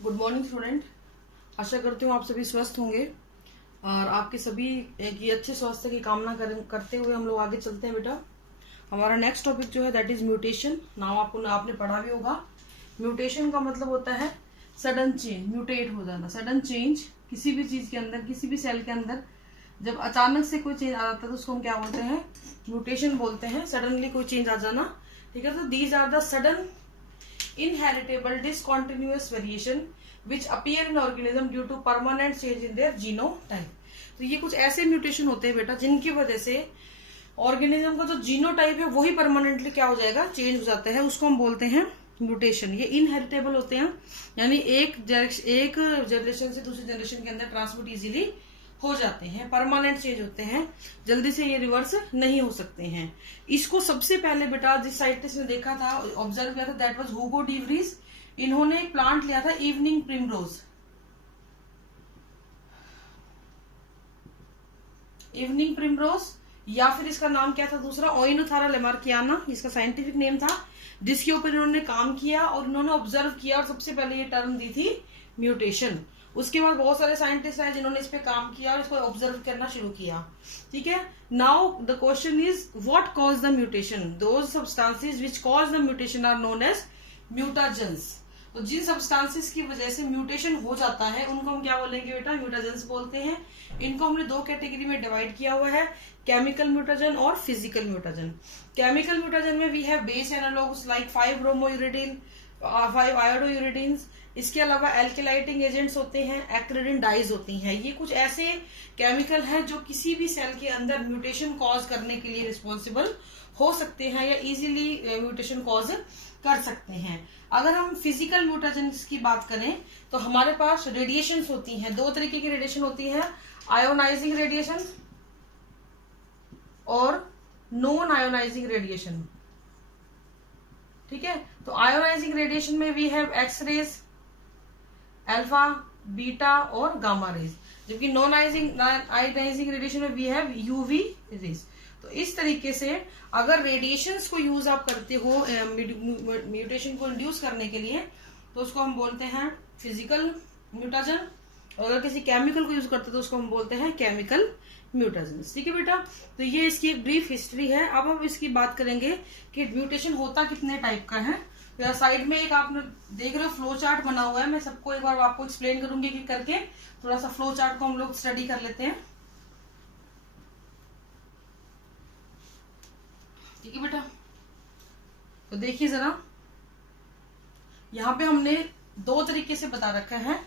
Good morning student. आशा करती हूँ आप सभी स्वस्थ होंगे और आपके सभी की अच्छे स्वास्थ्य की कामना करते हुए हम लोग आगे चलते हैं। बेटा, हमारा नेक्स्ट टॉपिक जो है दैट इज म्यूटेशन। नाउ आपने पढ़ा भी होगा। म्यूटेशन का मतलब होता है सडन चेंज, म्यूटेट हो जाना, सडन चेंज किसी भी चीज के अंदर, किसी भी सेल के अंदर जब अचानक से कोई चेंज आ जाता है तो उसको हम क्या बोलते हैं? म्यूटेशन बोलते हैं। सडनली कोई चेंज आ जाना, ठीक है। तो these are the sudden inheritable discontinuous variation which appear in organism due to permanent change in their genotype। तो ये कुछ ऐसे म्यूटेशन होते हैं बेटा जिनकी वजह से ऑर्गेनिज्म का जो जीनोटाइप है वही परमानेंटली क्या हो जाएगा? चेंज हो जाता है। उसको हम बोलते हैं म्यूटेशन। ये इनहेरिटेबल होते हैं, यानी एक जनरेशन से दूसरी जनरेशन के अंदर ट्रांसमिट इजीली हो जाते हैं, परमानेंट चेंज होते हैं, जल्दी से ये रिवर्स नहीं हो सकते हैं। इसको सबसे पहले बेटा जिस साइंटिस्ट ने देखा था, ऑब्जर्व किया था, that was Hugo de Vries. इन्होंने एक प्लांट लिया था इवनिंग प्रिमरोज, इवनिंग प्रिमरोज, या फिर इसका नाम क्या था दूसरा? ओइनोथारा लेमार्कियाना इसका साइंटिफिक नेम था, जिसके ऊपर इन्होंने काम किया और इन्होंने ऑब्जर्व किया और सबसे पहले ये टर्म दी थी म्यूटेशन। उसके बाद बहुत सारे साइंटिस्ट आए जिन्होंने इस पे काम किया और इसको ऑब्जर्व करना शुरू किया, ठीक है। Now the question is what cause the mutation? Those substances which cause the mutation are known as mutagens. तो जिन सब्सटेंसेस की वजह से म्यूटेशन हो जाता है उनको हम क्या बोलेंगे बेटा? म्यूटाजेंस बोलते हैं। इनको हमने दो कैटेगरी में डिवाइड किया हुआ है, केमिकल म्यूटाजन और फिजिकल म्यूटाजन। केमिकल म्यूटाजन में we have base analogs like 5 bromouridine, 5 iodouridines. इसके अलावा एल्केलाइटिंग एजेंट्स होते हैं, एक्रिडिन डाइज होती हैं। ये कुछ ऐसे केमिकल हैं जो किसी भी सेल के अंदर म्यूटेशन कॉज करने के लिए रिस्पॉन्सिबल हो सकते हैं या इजीली म्यूटेशन कॉज कर सकते हैं। अगर हम फिजिकल म्यूटेशन की बात करें तो हमारे पास रेडिएशन होती हैं, दो तरीके की रेडिएशन होती है, आयोनाइजिंग रेडिएशन और नॉन आयोनाइजिंग रेडिएशन, ठीक है। तो आयोनाइजिंग रेडिएशन में we have X rays, alpha, beta और गामा रेज, जबकि नॉन आयोनाइजिंग रेडिएशन में वी हैव यूवी रेज। तो इस तरीके से अगर रेडिएशंस को यूज आप करते हो म्यूटेशन को इंड्यूस करने के लिए तो उसको हम बोलते हैं फिजिकल म्यूटाजन, और अगर किसी केमिकल को यूज करते हैं तो उसको हम बोलते हैं केमिकल म्यूटाजन, ठीक है बेटा। तो ये इसकी एक ब्रीफ हिस्ट्री है। अब हम इसकी बात करेंगे कि म्यूटेशन होता कितने टाइप का है। तो साइड में एक आपने देख रहे हो फ्लो चार्ट बना हुआ है, मैं सबको एक बार आपको एक्सप्लेन करूंगी कि करके थोड़ा सा फ्लो चार्ट को हम लोग स्टडी कर लेते हैं, ठीक है बेटा। तो देखिए जरा, यहाँ पे हमने दो तरीके से बता रखा है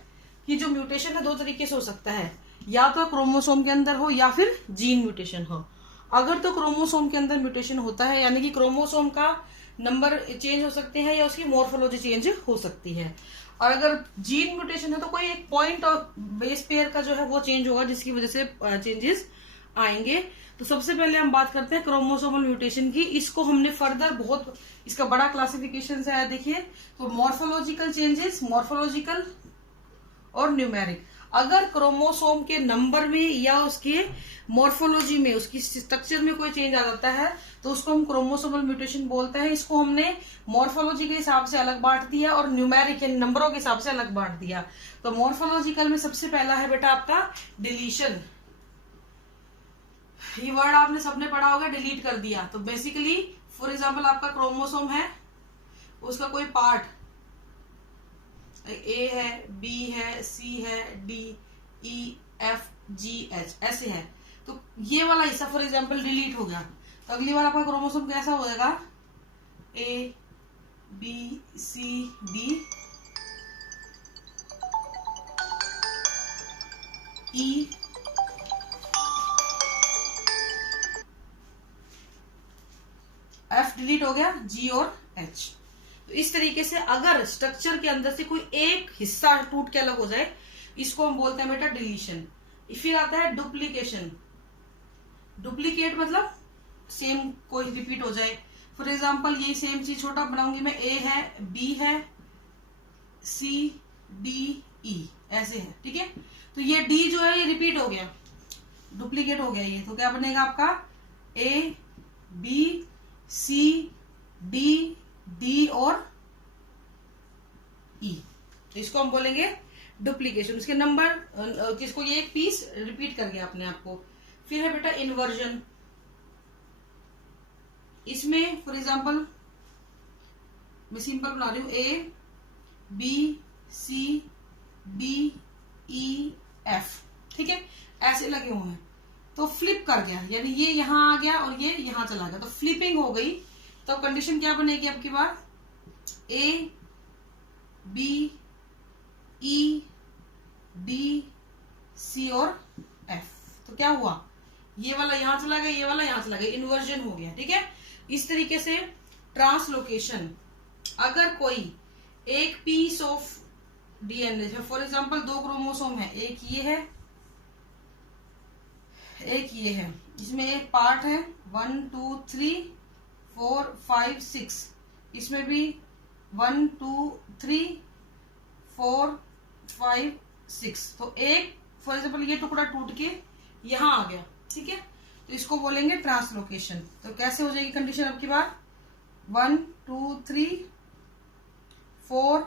कि जो म्यूटेशन है दो तरीके से हो सकता है, या तो क्रोमोसोम के अंदर हो या फिर जीन म्यूटेशन हो। अगर तो क्रोमोसोम के अंदर म्यूटेशन होता है यानी कि क्रोमोसोम का नंबर चेंज हो सकते हैं या उसकी मॉर्फोलॉजी चेंज हो सकती है, और अगर जीन म्यूटेशन है तो कोई एक पॉइंट और बेस पेयर का जो है वो चेंज होगा जिसकी वजह से चेंजेस आएंगे। तो सबसे पहले हम बात करते हैं क्रोमोसोमल म्यूटेशन की। इसको हमने फर्दर बहुत इसका बड़ा क्लासिफिकेशन है, देखिए। तो मॉर्फोलॉजिकल चेंजेस, मॉर्फोलॉजिकल और न्यूमेरिक। अगर क्रोमोसोम के नंबर में या उसके मॉर्फोलॉजी में, उसकी स्ट्रक्चर में कोई चेंज आ जाता है तो उसको हम क्रोमोसोमल म्यूटेशन बोलते हैं। इसको हमने मॉर्फोलॉजी के हिसाब से अलग बांट दिया और न्यूमेरिक यानी नंबरों के हिसाब से अलग बांट दिया। तो मॉर्फोलॉजिकल में सबसे पहला है बेटा आपका डिलीशन। ये वर्ड आपने सबने पढ़ा होगा, डिलीट कर दिया। तो बेसिकली फॉर एग्जाम्पल आपका क्रोमोसोम है, उसका कोई पार्ट ए है, बी है, सी है, डी, ई, एफ, जी, एच ऐसे है। तो ये वाला हिस्सा फॉर एग्जाम्पल डिलीट हो गया तो अगली बार आपका क्रोमोसोम कैसा हो जाएगा? ए, B, C, D, E, F delete हो गया, जी और एच। तो इस तरीके से अगर स्ट्रक्चर के अंदर से कोई एक हिस्सा टूट के अलग हो जाए इसको हम बोलते हैं बेटा डिलीशन। फिर आता है डुप्लीकेशन। डुप्लीकेट मतलब सेम कोई रिपीट हो जाए। फॉर एग्जांपल यही सेम चीज छोटा बनाऊंगी मैं, ए है, बी है, सी, डी, ई ऐसे है, ठीक है। तो ये डी जो है ये रिपीट हो गया, डुप्लीकेट हो गया ये। तो क्या बनेगा आपका? ए, बी, सी, डी, डी और ई, तो इसको हम बोलेंगे डुप्लीकेशन। उसके नंबर किसको, ये एक पीस रिपीट कर गया अपने आप को। फिर है बेटा इन्वर्जन। इसमें फॉर एग्जांपल मैं सिंपल बना रही हूं, A B C D E F, ठीक है, ऐसे लगे हुए हैं, तो फ्लिप कर गया, यानी ये यहां आ गया और ये यहां चला गया, तो फ्लिपिंग हो गई। तो कंडीशन क्या बनेगी आपकी बार, A B E D C और एफ। तो क्या हुआ, ये वाला यहां चला गया, ये वाला यहां चला गया, इन्वर्जन हो गया, ठीक है। इस तरीके से ट्रांसलोकेशन, अगर कोई एक पीस ऑफ डीएनए है, फॉर एग्जांपल 2 क्रोमोसोम है, एक ये है एक ये है, इसमें एक पार्ट है 1 2 3 4 5 6, इसमें भी 1 2 3 4 5 6, तो एक फॉर एग्जांपल ये टुकड़ा टूट के यहां आ गया, ठीक है, तो इसको बोलेंगे ट्रांसलोकेशन। तो कैसे हो जाएगी कंडीशन आपकी बार, 1 2 3 4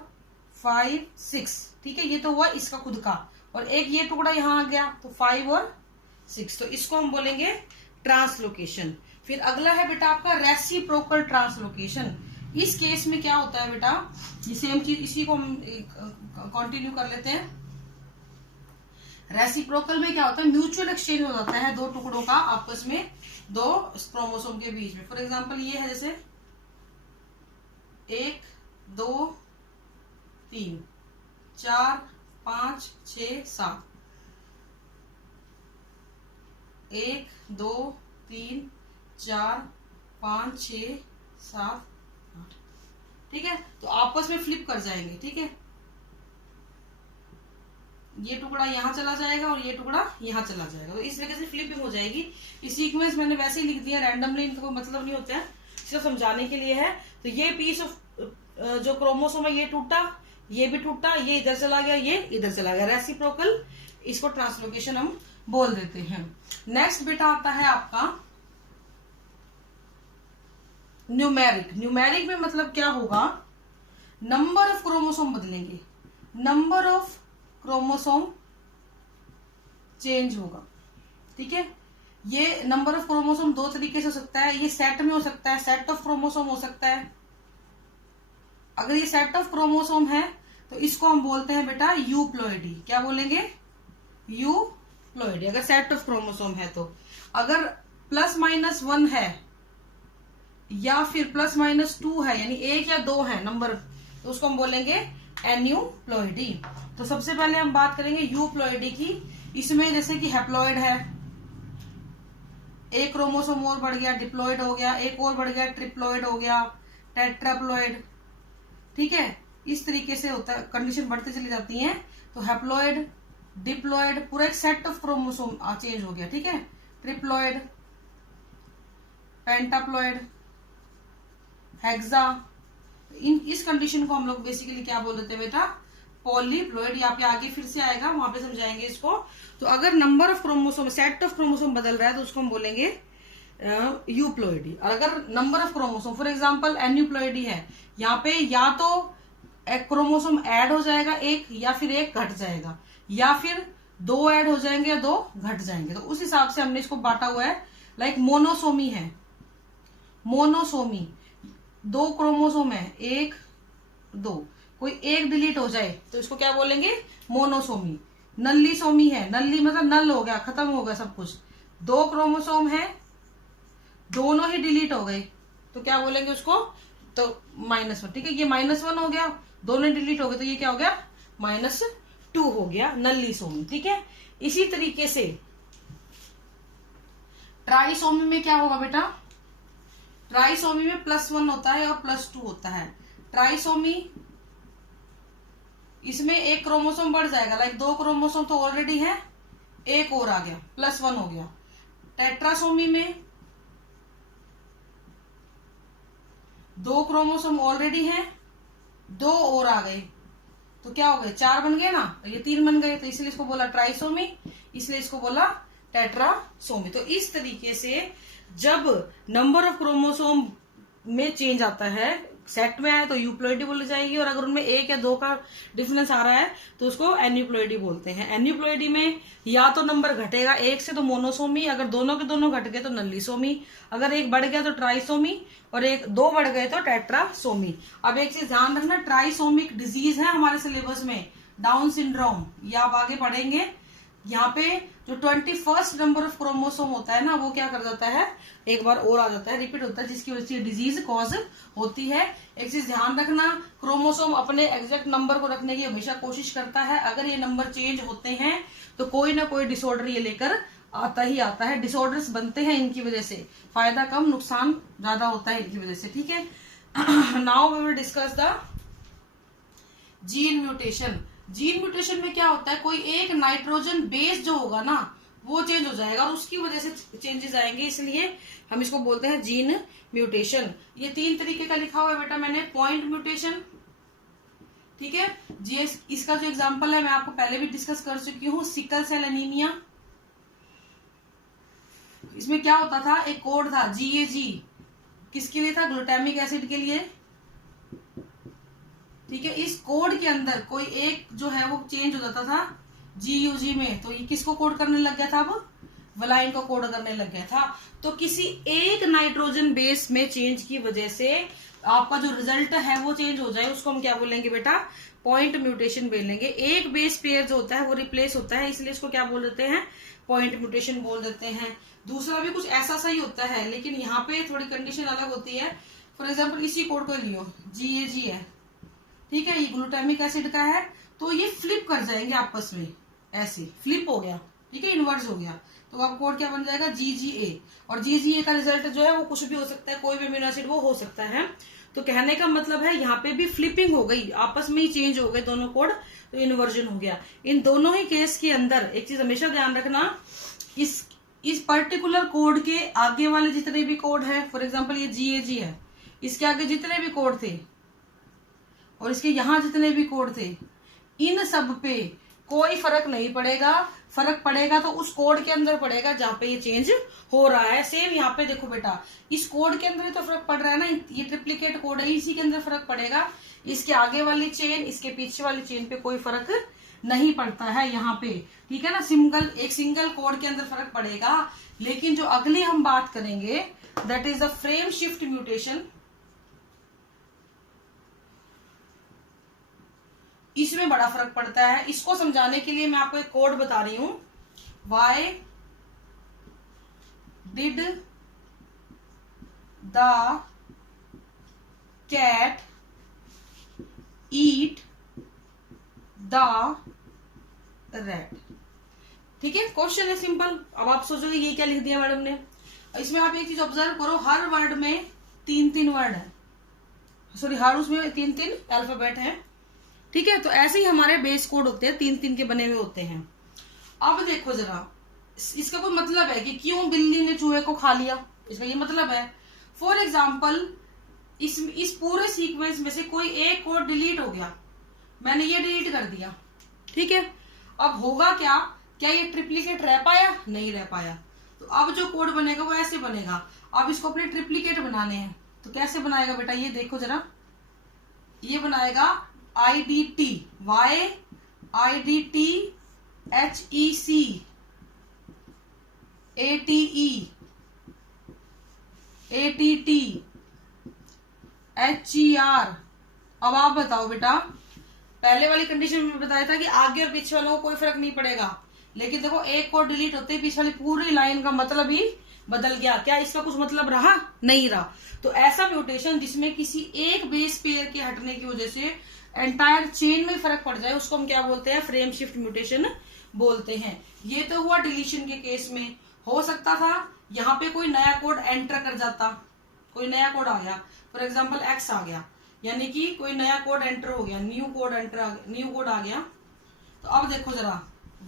5 6, ठीक है, ये तो हुआ इसका खुद का, और एक ये टुकड़ा यहां आ गया, तो 5 और 6, तो इसको हम बोलेंगे ट्रांसलोकेशन। फिर अगला है बेटा आपका रेसिप्रोकल ट्रांसलोकेशन। इस केस में क्या होता है बेटा, ये सेम चीज, इसी को हम कंटिन्यू कर लेते हैं। रेसिप्रोकल में क्या होता है, म्यूचुअल एक्सचेंज हो जाता है 2 टुकड़ों का आपस में, 2 क्रोमोसोम के बीच में। फॉर एग्जांपल ये है जैसे 1 2 3 4 5 6 7, 1 2 3 4 5 6 7 8, ठीक है, तो आपस में फ्लिप कर जाएंगे, ठीक है, ये टुकड़ा यहां चला जाएगा और ये टुकड़ा यहां चला जाएगा, तो इस तरीके से फ्लिपिंग हो जाएगी। इस सीक्वेंस मैंने वैसे ही लिख दिया रैंडमली, इनको कोई मतलब नहीं होता है, सिर्फ समझाने के लिए है। तो ये पीस ऑफ जो क्रोमोसोम है ये टूटा, ये भी टूटा, ये इधर चला गया, ये इधर चला गया, रेसिप्रोकल, इसको ट्रांसलोकेशन हम बोल देते हैं। नेक्स्ट बेटा आता है आपका न्यूमेरिक। न्यूमेरिक में मतलब क्या होगा, नंबर ऑफ क्रोमोसोम बदलेंगे, नंबर ऑफ क्रोमोसोम चेंज होगा, ठीक है। ये नंबर ऑफ क्रोमोसोम 2 तरीके से हो सकता है, ये सेट में हो सकता है, सेट ऑफ क्रोमोसोम हो सकता है। अगर ये सेट ऑफ क्रोमोसोम है तो इसको हम बोलते हैं बेटा यूप्लॉइडी। क्या बोलेंगे, यूप्लॉइडी, अगर सेट ऑफ क्रोमोसोम है तो। अगर +-1 है या फिर +-2 है, यानी 1 या 2 है नंबर, तो उसको हम बोलेंगे एन्यूप्लॉइडी। तो सबसे पहले हम बात करेंगे यूप्लॉइडी की। इसमें जैसे कि हैप्लॉइड है, एक क्रोमोसोम और बढ़ गया, डिप्लॉइड हो गया, एक और बढ़ गया, ट्रिप्लॉइड हो गया, टेट्राप्लॉइड, ठीक है, इस तरीके से होता है, कंडीशन बढ़ती चली जाती है। तो हैप्लॉइड, डिप्लॉइड, पूरा एक सेट ऑफ क्रोमोसोम चेंज हो गया, ठीक है, ट्रिप्लॉइड, पेंटाप्लॉइड, हेक्सा, इस कंडीशन को हम लोग बेसिकली क्या बोल देते हैं बेटा, पॉलीप्लॉइड। यहाँ पे आगे फिर से आएगा, वहां पे समझाएंगे इसको। तो अगर number of chromosome, set of chromosome बदल रहा है तो उसको हम बोलेंगे यूप्लॉइडी। और अगर number of chromosome for example aneuploidy है, यहाँ पे या तो एक क्रोमोसोम ऐड हो जाएगा एक, या फिर एक घट जाएगा, या फिर 2 ऐड हो जाएंगे या 2 घट जाएंगे, तो उस हिसाब से हमने इसको बांटा हुआ है। लाइक मोनोसोमी है, मोनोसोमी 2 क्रोमोसोम है, 1 2, कोई एक डिलीट हो जाए तो इसको क्या बोलेंगे, मोनोसोमी। नल्लीसोमी है, नल्ली मतलब नल हो गया, खत्म हो गया सब कुछ, 2 क्रोमोसोम है, दोनों ही डिलीट हो गए, तो क्या बोलेंगे उसको, तो -1, ठीक है, ये -1 हो गया, दोनों डिलीट हो गए, तो ये क्या हो गया, -2 हो गया, नल्लीसोमी, ठीक है। इसी तरीके से ट्राइसोमी में क्या होगा बेटा, ट्राइसोमी में +1 होता है और +2 होता है। ट्राइसोमी, इसमें एक क्रोमोसोम बढ़ जाएगा, लाइक 2 क्रोमोसोम तो ऑलरेडी है, एक और आ गया, +1 हो गया। टेट्रासोमी में 2 क्रोमोसोम ऑलरेडी है, 2 और आ गए, तो क्या हो गए, 4 बन गए ना, तो ये 3 बन गए, तो इसलिए इसको बोला ट्राइसोमी, इसलिए इसको बोला टेट्रासोमी। तो इस तरीके से जब नंबर ऑफ क्रोमोसोम में चेंज आता है, सेट में है तो यूप्लॉइडी बोली जाएगी, और अगर उनमें एक या दो का डिफरेंस आ रहा है तो उसको एन्यूप्लॉइडी बोलते हैं। एन्यूप्लॉइडी में या तो नंबर घटेगा एक से तो मोनोसोमी, अगर दोनों के दोनों घट गए तो नल्लीसोमी, अगर एक बढ़ गया तो ट्राइसोमी, और एक दो बढ़ गए तो टेट्रासोमी। अब एक चीज ध्यान रखना, ट्राइसोमिक डिजीज है हमारे सिलेबस में, डाउन सिंड्रोम, ये आप आगे पढ़ेंगे। यहाँ पे जो 21st नंबर ऑफ क्रोमोसोम होता है ना, वो क्या कर जाता है, एक बार और आ जाता है, रिपीट होता है, जिसकी वजह से डिजीज कॉज होती है। एक चीज ध्यान रखना, क्रोमोसोम अपने एग्जैक्ट नंबर को रखने की हमेशा कोशिश करता है, अगर ये नंबर चेंज होते हैं तो कोई ना कोई डिसऑर्डर ये लेकर आता ही आता है। डिसऑर्डर्स बनते हैं इनकी वजह से, फायदा कम नुकसान ज्यादा होता है इनकी वजह से, ठीक है। Now we will discuss the gene mutation. Gene mutation में क्या होता है, कोई एक नाइट्रोजन बेस जो होगा ना वो चेंज हो जाएगा और उसकी वजह से चेंजेस आएंगे, इसलिए हम इसको बोलते हैं जीन म्यूटेशन। ये 3 तरीके का लिखा हुआ है बेटा मैंने, पॉइंट म्यूटेशन, ठीक है। जीएस इसका जो एग्जांपल है मैं आपको पहले भी डिस्कस कर चुकी हूँ, सिकल सेल एनीमिया। इसमें क्या होता था, एक कोड था GAG, किसके लिए था, ग्लूटामिक एसिड के लिए, ठीक है। इस कोड के अंदर कोई एक जो है वो चेंज हो जाता था GUG में, तो ये किसको कोड करने लग गया था, अब वलाइन को कोड करने लग गया था। तो किसी एक नाइट्रोजन बेस में चेंज की वजह से आपका जो रिजल्ट है वो चेंज हो जाए, उसको हम क्या बोलेंगे बेटा, पॉइंट म्यूटेशन बोलेंगे। एक बेस पेयर जो होता है वो रिप्लेस होता है, इसलिए इसको क्या बोल देते हैं, पॉइंट म्यूटेशन बोल देते हैं। दूसरा भी कुछ ऐसा सा ही होता है, लेकिन यहाँ पे थोड़ी कंडीशन अलग होती है। फॉर एग्जाम्पल इसी कोड को लियो, GAG है, ठीक है, ये ग्लूटामिक एसिड का है, तो ये फ्लिप कर जाएंगे आपस में, ऐसे फ्लिप हो गया, ठीक है, इन्वर्स हो गया, तो अब कोड क्या बन जाएगा, GGA। और GGA का रिजल्ट जो है वो कुछ भी हो सकता है, कोई भी अमीनो एसिड वो हो सकता है। तो कहने का मतलब है यहाँ पे भी फ्लिपिंग हो गई, आपस में ही चेंज हो गए दोनों कोड, तो इन्वर्जन हो गया। इन दोनों ही केस के अंदर एक चीज हमेशा ध्यान रखना, इस पर्टिकुलर कोड के आगे वाले जितने भी कोड है, फॉर एग्जाम्पल ये GAG है, इसके आगे जितने भी कोड थे और इसके यहाँ जितने भी कोड थे, इन सब पे कोई फर्क नहीं पड़ेगा। फर्क पड़ेगा तो उस कोड के अंदर पड़ेगा जहां पे ये चेंज हो रहा है। सेम यहाँ पे देखो बेटा, इस कोड के अंदर ही तो फर्क पड़ रहा है ना, ये ट्रिप्लिकेट कोड है, इसी के अंदर फर्क पड़ेगा। इसके आगे वाली चेन, इसके पीछे वाली चेन पे कोई फर्क नहीं पड़ता है यहाँ पे, ठीक है ना। एक सिंगल कोड के अंदर फर्क पड़ेगा, लेकिन जो अगली हम बात करेंगे that is the frame shift mutation, इसमें बड़ा फर्क पड़ता है। इसको समझाने के लिए मैं आपको एक कोड बता रही हूं, why did the cat eat the rat, ठीक है। क्वेश्चन है सिंपल। अब आप सोचोगे ये क्या लिख दिया मैडम ने, इसमें आप एक चीज ऑब्जर्व करो, हर वर्ड में 3-3 वर्ड है, सॉरी हर उसमें 3-3 अल्फाबेट है, ठीक है। तो ऐसे ही हमारे बेस कोड होते हैं, 3-3 के बने हुए होते हैं। अब देखो जरा, इसका कोई मतलब है कि क्यों बिल्ली ने चूहे को खा लिया, इसका ये मतलब है। फॉर एग्जाम्पल इस पूरे सीक्वेंस में से कोई एक कोड डिलीट हो गया, मैंने ये डिलीट कर दिया, ठीक है। अब होगा क्या, क्या ये ट्रिप्लीकेट रह पाया, नहीं रह पाया। तो अब जो कोड बनेगा वो ऐसे बनेगा। अब इसको अपने ट्रिप्लीकेट बनाने हैं, तो कैसे बनाएगा बेटा, ये देखो जरा, ये बनाएगा IDT, Y IDT HEC ATE ATT HER। अब आप बताओ बेटा, पहले वाली कंडीशन में बताया था कि आगे और पीछे वालों को कोई फर्क नहीं पड़ेगा, लेकिन देखो एक कोड डिलीट होते ही पीछे वाली पूरी लाइन का मतलब ही बदल गया। क्या इसका कुछ मतलब रहा, नहीं रहा। तो ऐसा म्यूटेशन जिसमें किसी एक बेस पेयर के हटने की वजह से एंटायर चेन में फर्क पड़ जाए, उसको हम क्या बोलते हैं, फ्रेम शिफ्ट म्यूटेशन बोलते हैं। ये तो हुआ डिलीशन के केस में। हो सकता था यहाँ पे कोई नया कोड एंटर कर जाता, कोई नया कोड आ गया, फॉर एग्जाम्पल X आ गया, यानी कि कोई नया कोड एंटर हो गया, न्यू कोड आ गया। तो अब देखो जरा,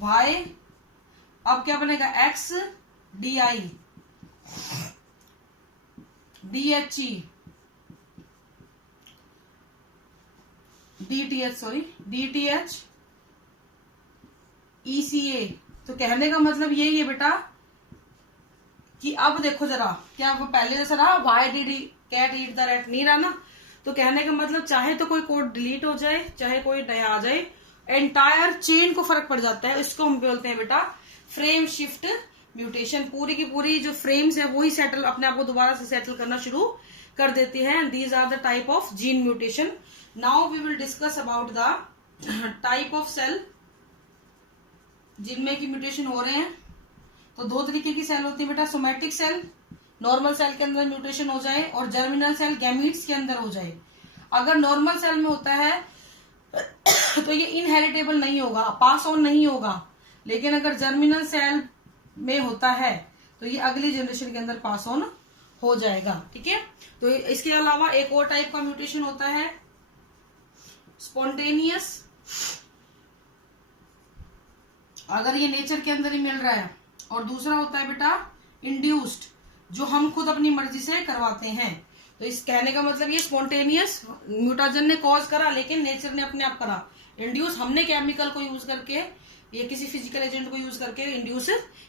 Y अब क्या बनेगा, X DI DHE DTH ECA। तो कहने का मतलब यही है बेटा कि अब देखो जरा, क्या वो पहले जैसा रहा, why did cat eat the rat, नहीं रहा ना। तो कहने का मतलब चाहे तो कोई कोड डिलीट हो जाए, चाहे कोई नया आ जाए, एंटायर चेन को फर्क पड़ जाता है। इसको हम बोलते हैं बेटा फ्रेम शिफ्ट म्यूटेशन। पूरी की पूरी जो फ्रेम्स है वही सेटल अपने आप को दोबारा से सेटल करना शुरू कर देती है। These are the type of gene mutation. Now we will discuss about the type of cell जिनमें की म्यूटेशन हो रहे हैं। तो दो तरीके की सेल होती है बेटा, सोमैटिक सेल नॉर्मल सेल के अंदर म्यूटेशन हो जाए और जर्मिनल सेल गैमीट्स के अंदर हो जाए। अगर नॉर्मल सेल में होता है तो ये इनहेरिटेबल नहीं होगा, पास ऑन नहीं होगा, लेकिन अगर जर्मिनल सेल में होता है तो ये अगली जनरेशन के अंदर पास ऑन हो जाएगा। ठीक है, तो इसके अलावा एक और टाइप का म्यूटेशन होता है स्पॉन्टेनियस। अगर ये नेचर के अंदर ही मिल रहा है, और दूसरा होता है बेटा इंड्यूस्ड, जो हम खुद अपनी मर्जी से करवाते हैं। तो इस कहने का मतलब ये स्पॉन्टेनियस म्यूटाजन ने कॉज करा लेकिन नेचर ने अपने आप करा। इंड्यूस हमने केमिकल को यूज करके या किसी फिजिकल एजेंट को यूज करके इंड्यूस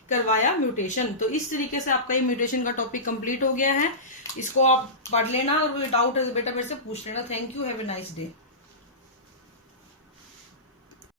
करवाया म्यूटेशन। तो इस तरीके से आपका ये म्यूटेशन का टॉपिक कंप्लीट हो गया है। इसको आप पढ़ लेना और कोई डाउट है तो बेटा मेरे से पूछ लेना। Thank you, have a nice day.